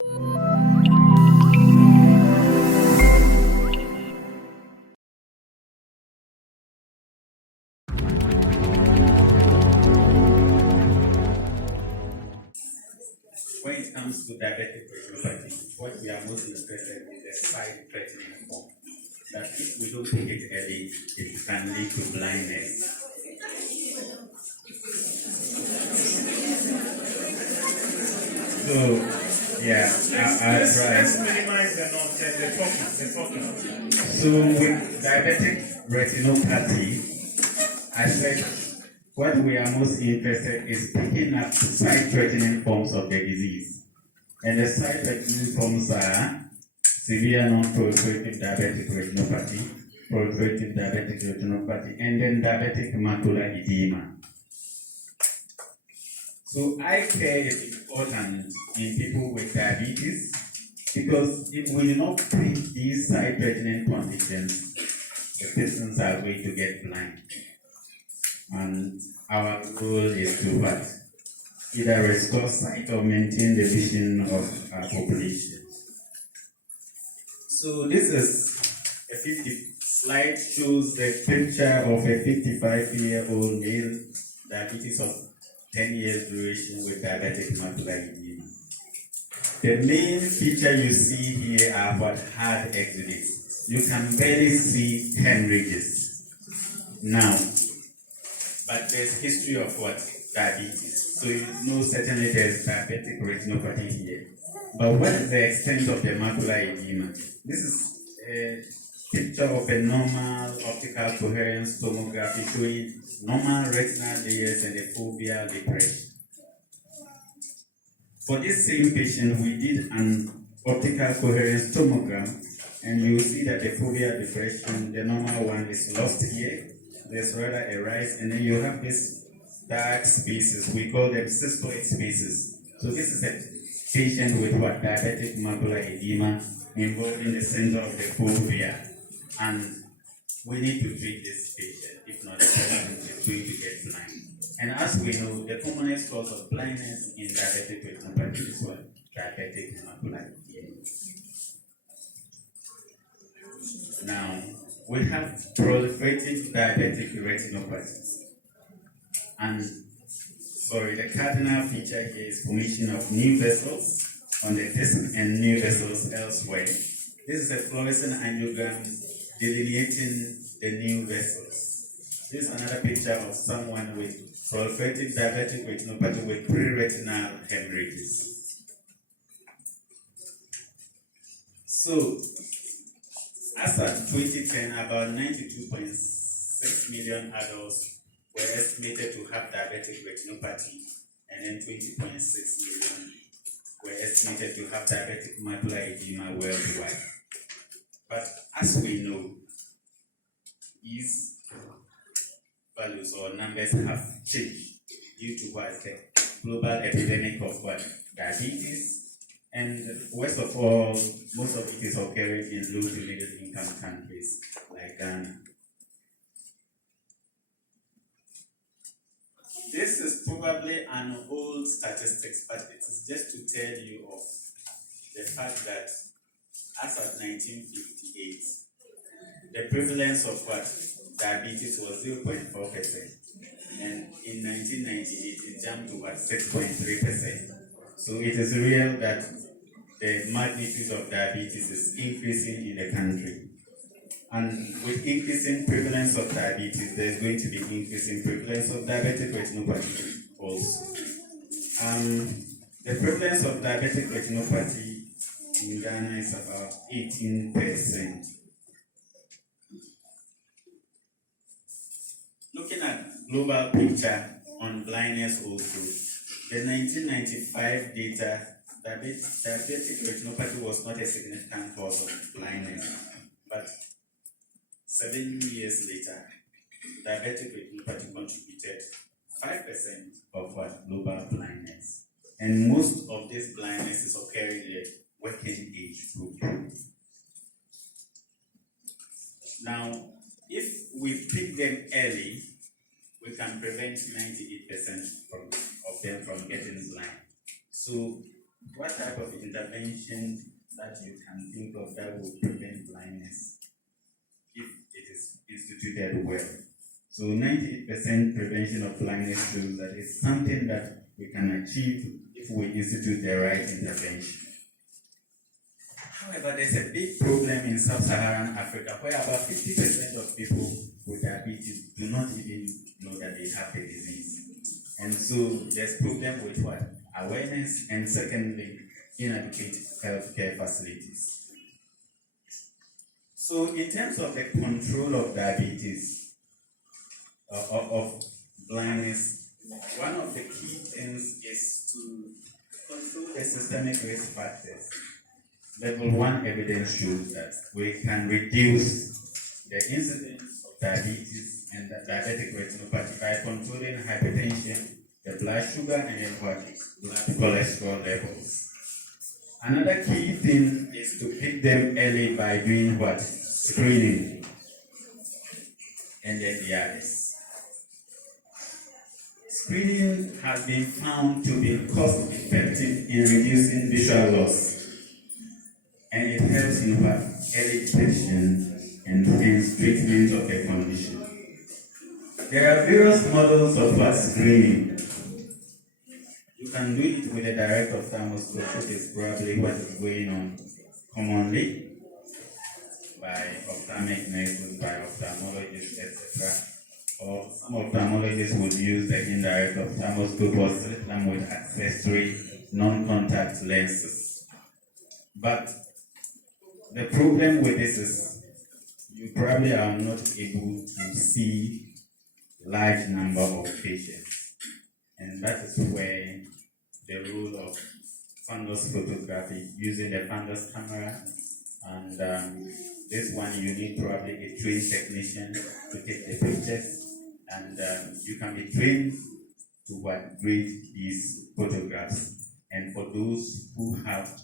When it comes to diabetic retinopathy, what we are most interested in is the sight-threatening form. That if we don't take it early, it can lead to blindness. So, yeah, I'll try. Let's minimize the talking. So, with diabetic retinopathy, I said what we are most interested in is picking up sight-threatening forms of the disease. And the sight-threatening forms are severe non-proliferative diabetic retinopathy, proliferative diabetic retinopathy, and then diabetic macular edema. So eye care is important in people with diabetes because if we do not treat these sight-threatening conditions, the persons are going to get blind. And our goal is to what? Either restore sight or maintain the vision of our population. So this is a 50 slide shows the picture of a 55-year-old male, diabetes of 10 years duration with diabetic macular edema. The main feature you see here are what hard exudates. You can barely see hemorrhages now, but there's history of what? Diabetes. So you know certainly there's diabetic retinopathy here. But what is the extent of the macular edema? This is a picture of a normal optical coherence tomography showing normal retinal layers and a foveal depression. For this same patient, we did an optical coherence tomogram, and you will see that the foveal depression, the normal one, is lost here. There's rather a rise, and then you have this dark spaces. We call them cystoid spaces. So this is a patient with what? Diabetic macular edema involved in the center of the fovea. And we need to treat this patient. If not, the patient is going to get blind. And as we know, the commonest cause of blindness in diabetic retinopathy is what? Diabetic macular edema. Now, we have proliferative diabetic retinopathy. And the cardinal feature here is formation of new vessels on the disc and new vessels elsewhere. This is a fluorescent angiogram delineating the new vessels. This is another picture of someone with proliferative diabetic retinopathy with pre-retinal hemorrhages. So, as of 2010, about 92.6 million adults were estimated to have diabetic retinopathy, and then 20.6 million were estimated to have diabetic macular edema worldwide. But as we know, these values or numbers have changed due to what the global epidemic of what? Diabetes. And worst of all, most of it is occurring in low to middle income countries like Ghana. This is probably an old statistics, but it is just to tell you of the fact that as of 1958, the prevalence of what? Diabetes was 0.4%. And in 1998, it jumped to what? 6.3%. So it is real that the magnitude of diabetes is increasing in the country. And with increasing prevalence of diabetes, there's going to be increasing prevalence of diabetic retinopathy also. The prevalence of diabetic retinopathy in Ghana is about 18%. Looking at global picture on blindness also, the 1995 data, diabetic retinopathy was not a significant cause of blindness, but 7 years later, diabetic retinopathy contributed 5% of what? Global blindness. And most of this blindness is occurring in the working age group. Now, if we pick them early, we can prevent 98% of them from getting blind. So what type of intervention that you can think of that will prevent blindness if it is instituted well? So 98% prevention of blindness shows that it's something that we can achieve if we institute the right intervention. However, there's a big problem in sub-Saharan Africa where about 50% of people with diabetes do not even know that they have the disease. And so there's problem with what? Awareness, and secondly, inadequate healthcare facilities. So in terms of the control of diabetes, of blindness, one of the key things is to control the systemic risk factors. Level 1 evidence shows that we can reduce the incidence of diabetes and diabetic retinopathy by controlling hypertension, the blood sugar, and the blood cholesterol levels. Another key thing is to pick them early by doing what? Screening. And then the others. Screening has been found to be cost effective in reducing visual loss. And it helps in what? Early detection and hence treatment of the condition. There are various models of what screening. You can do it with a direct ophthalmoscope, which is probably what is going on commonly by ophthalmic nurses, by ophthalmologists, etc. Or some ophthalmologists would use the indirect ophthalmoscope or treat them with accessory non-contact lenses. But the problem with this is you probably are not able to see large number of patients, and that is where the role of fundus photography, using the fundus camera, and this one you need probably a trained technician to take the pictures, and you can be trained to what grade these photographs. And for those who have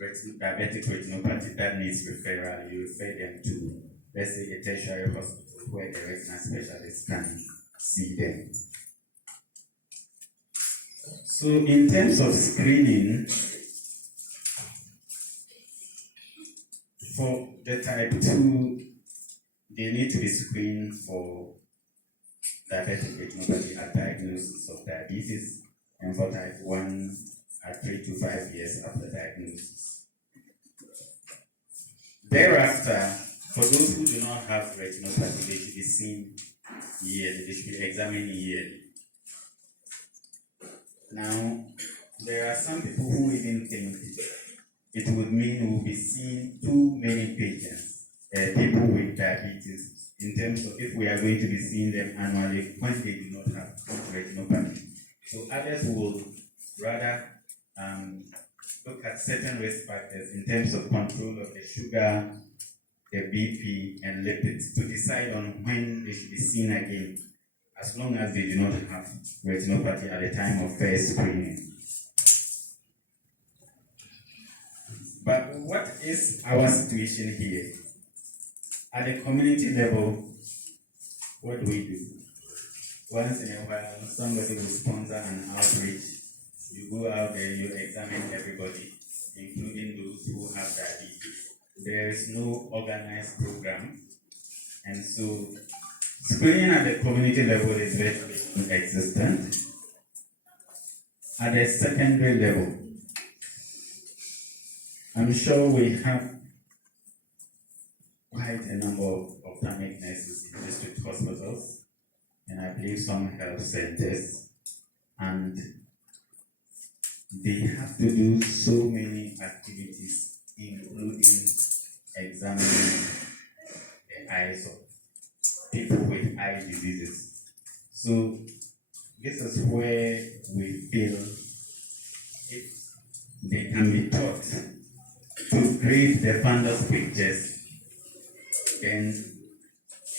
diabetic retinopathy that needs referral, you refer them to, let's say, a tertiary hospital where the retina specialist can see them. So in terms of screening, for the type 2, they need to be screened for diabetic retinopathy at diagnosis of diabetes, and for type 1 at 3 to 5 years after diagnosis. Thereafter, for those who do not have retinopathy, they should be seen yearly, they should be examined yearly. Now, there are some people who even think it would mean we'll be seeing too many patients, people with diabetes, in terms of if we are going to be seeing them annually when they do not have retinopathy. So others will rather look at certain risk factors in terms of control of the sugar, the BP, and lipids to decide on when they should be seen again, as long as they do not have retinopathy at the time of first screening. But what is our situation here? At the community level, what do we do? Once in a while, somebody will sponsor an outreach. You go out there, you examine everybody, including those who have diabetes. There is no organized program, and so screening at the community level is virtually non-existent. At the secondary level, I'm sure we have quite a number of ophthalmic nurses in district hospitals, and I believe some health centers, and they have to do so many activities, including examining the eyes of people with eye diseases. So this is where we feel if they can be taught to grade the fundus pictures, then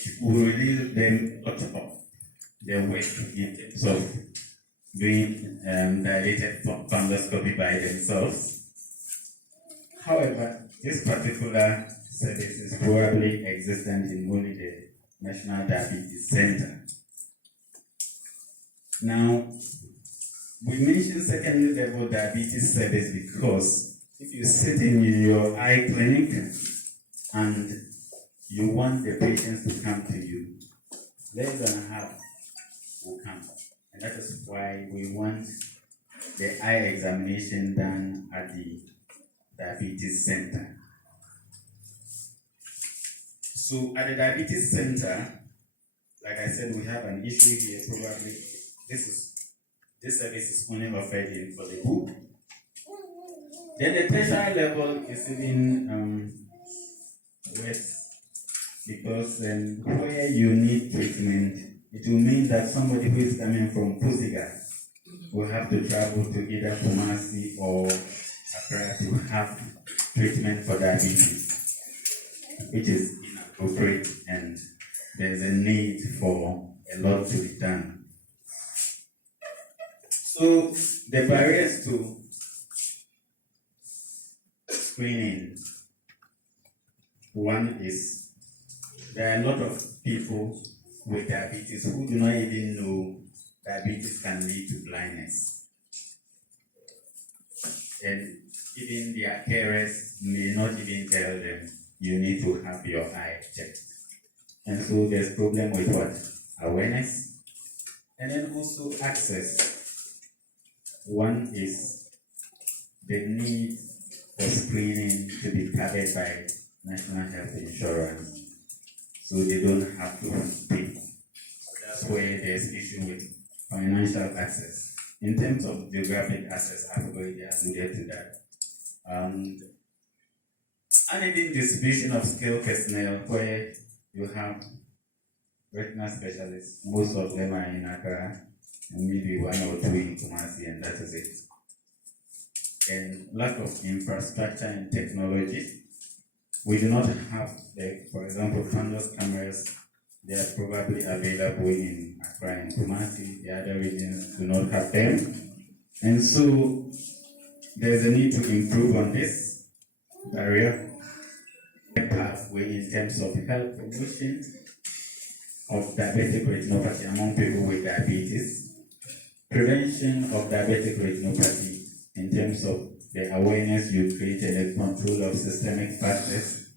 it will relieve them out of their work in terms of doing dilated fundoscopy by themselves. However, this particular service is probably existent in only the National Diabetes Center. Now, We mention secondary level diabetes service because if you sit in your eye clinic and you want the patients to come to you, less than half will come. And that is why we want the eye examination done at the diabetes center. So at the diabetes center, like I said, we have an issue here. Probably this service is only offered in for the book. Then the tertiary level is even worse because where you need treatment, it will mean that somebody who is coming from Pusiga will have to travel to either Kumasi or Accra to have treatment for diabetes, which is inappropriate, and there's a need for a lot to be done. So the barriers to screening, one is there are a lot of people with diabetes who do not even know diabetes can lead to blindness. And even their carers may not even tell them you need to have your eye checked. And so there's problem with what? Awareness. And then also access. One is the need for screening to be covered by National Health Insurance, so they don't have to pay. So that's where there's issue with financial access. In terms of geographic access, I've already alluded to that. Uneven distribution of skilled personnel, where you have retina specialists, most of them are in Accra, and maybe one or two in Kumasi, and that is it. And lack of infrastructure and technology. We do not have, for example, fundus cameras. They are probably available in Accra and Kumasi. The other regions do not have them. And so there's a need to improve on this barrier. Pathway in terms of health promotion of diabetic retinopathy among people with diabetes, prevention of diabetic retinopathy in terms of the awareness you create and the control of systemic factors,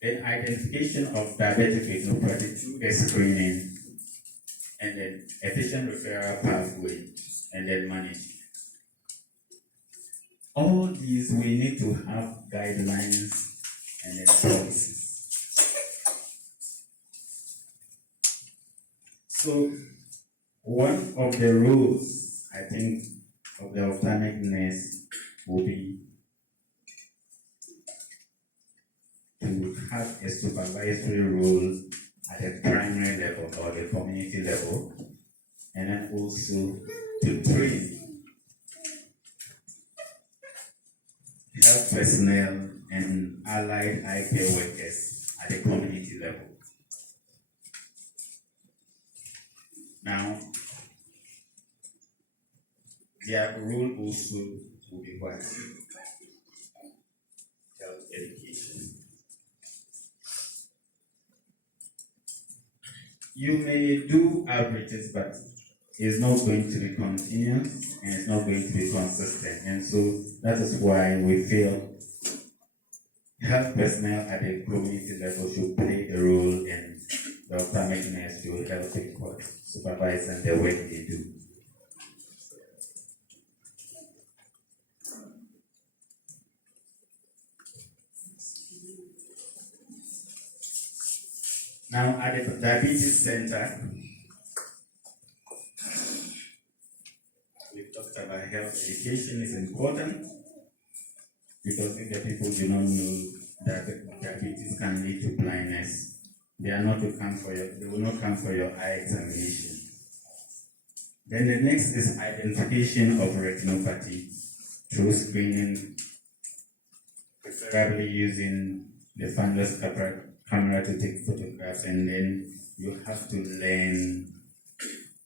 then identification of diabetic retinopathy through the screening, and then efficient referral pathway, and then management. All these we need to have guidelines and then policies. So one of the rules, I think, of the ophthalmic nurse will be to have a supervisory role at the primary level or the community level, and then also to train health personnel and allied eye care workers at the community level. Now, their role also will be what? Health education. You may do averages, but it's not going to be continuous and it's not going to be consistent. And so that is why we feel health personnel at the community level should play a role, and the ophthalmic nurse should help in supervising the work they do. Now, at the diabetes center, we've talked about health education is important, because if the people do not know that diabetes can lead to blindness, they will not come for your eye examination. Then the next is identification of retinopathy through screening, preferably using the fundus camera to take photographs, and then you have to learn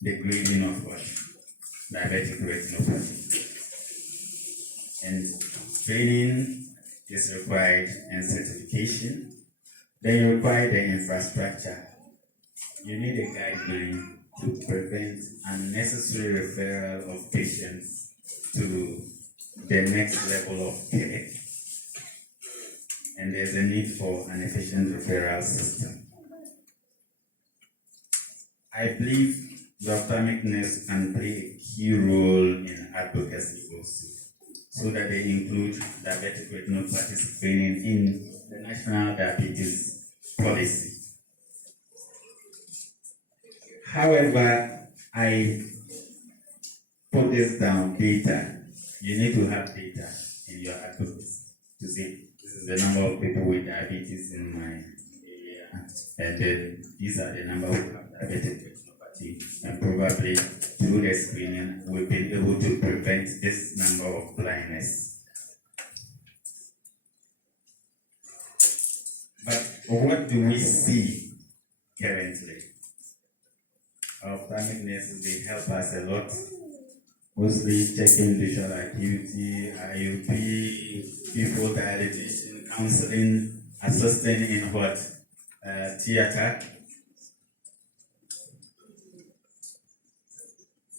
the grading of what? Diabetic retinopathy. And training is required, and certification. Then you require the infrastructure. You need a guideline to prevent unnecessary referral of patients to the next level of care. And there's a need for an efficient referral system. I believe the ophthalmic nurse can play a key role in advocacy also, so that they include diabetic retinopathy screening in the national diabetes policy. However, I put this down, data. You need to have data in your advocacy to see this is the number of people with diabetes in my area, and then these are the number who have diabetic retinopathy, and probably through the screening we've been able to prevent this number of blindness. But what do we see currently? Our ophthalmic nurses, they help us a lot, mostly checking visual acuity, IUP, people dilatation, counseling, assisting in what? Theater.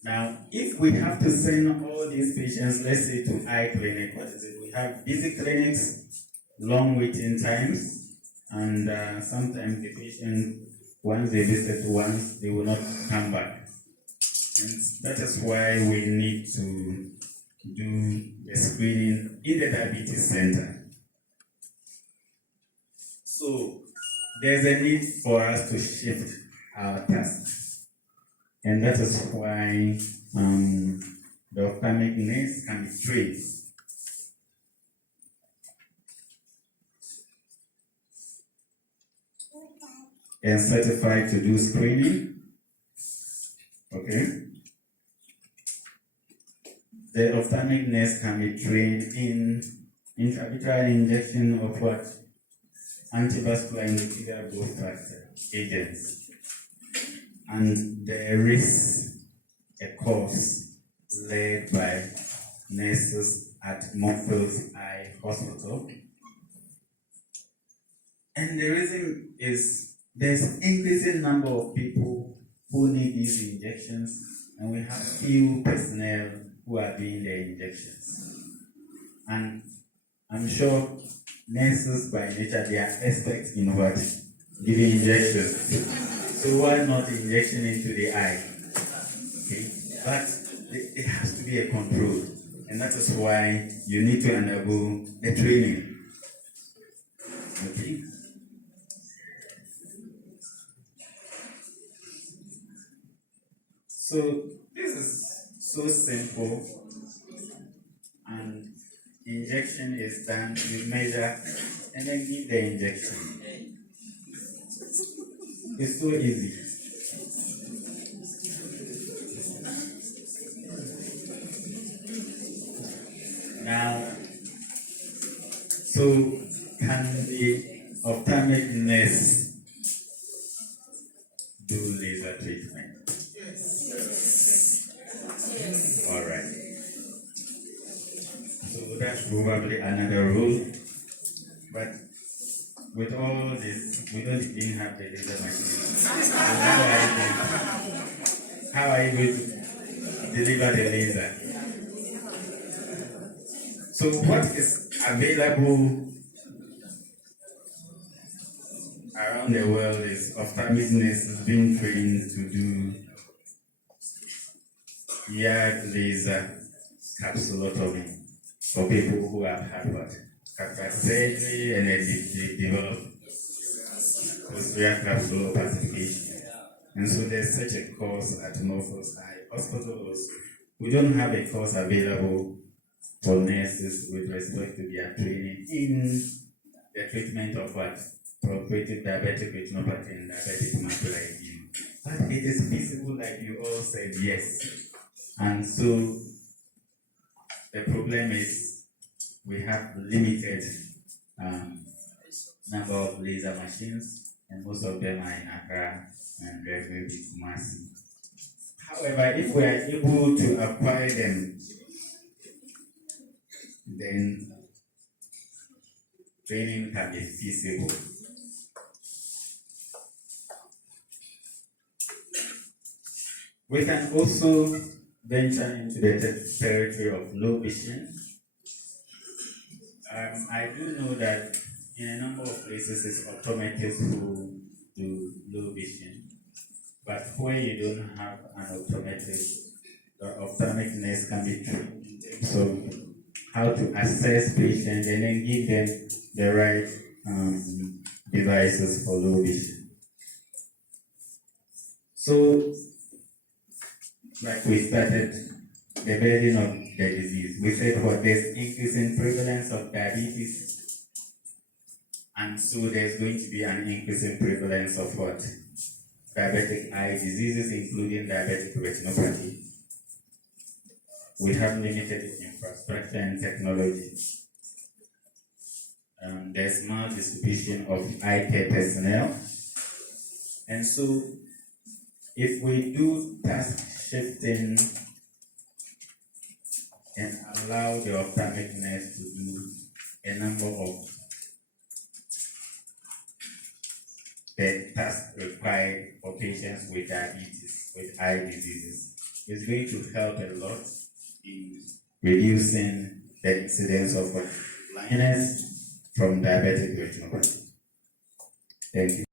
Now, if we have to send all these patients, let's say to eye clinic, what is it? We have busy clinics, long waiting times, and sometimes the patient, once they visit once, they will not come back. And that is why we need to do the screening in the diabetes center. So there's a need for us to shift our tasks. And that is why the ophthalmic nurse can be trained. And certified to do screening. Okay. The ophthalmic nurse can be trained in intravitreal injection of what? Antivascular endothelial growth factor agents. And there is a course led by nurses at Montfield's Eye Hospital. And the reason is there's increasing number of people who need these injections, and we have few personnel who are doing the injections. And I'm sure nurses by nature, they are experts in what? Giving injections. So why not injection into the eye? Okay? But it has to be a control, and that is why you need to undergo the training. Okay? So this is so simple, and injection is done, you measure, and then give the injection. It's so easy. Now, so can the ophthalmic nurse do laser treatment? All right. So that's probably another rule. But with all this, we don't even have the laser machine. So how are you going to deliver the laser? So what is available around the world is ophthalmic nurses being trained to do yard laser capsulotomy for people who have had what? Cataract surgery, and then they develop posterior capsulopathification. And so there's such a course at Norfolk Eye Hospital also. We don't have a course available for nurses with respect to their training in the treatment of what? Progressive diabetic retinopathy and diabetic macular edema. But it is feasible, like you all said, yes. And so the problem is we have limited number of laser machines, and most of them are in Accra and Redwood, Kumasi. However, if we are able to acquire them, then training can be feasible. We can also venture into the territory of low vision. I do know that in a number of places it's optometrists who do low vision, but where you don't have an optometrist, the ophthalmic nurse can be trained in terms of how to assess patients and then give them the right devices for low vision. So, like we started, the burden of the disease. We said what there's increasing prevalence of diabetes, and so there's going to be an increasing prevalence of what? Diabetic eye diseases, including diabetic retinopathy. We have limited infrastructure and technology. There's maldistribution of eye care personnel. And so, if we do task shifting and allow the ophthalmic nurse to do a number of the tasks required for patients with diabetes, with eye diseases, it's going to help a lot in reducing the incidence of blindness from diabetic retinopathy. Thank you.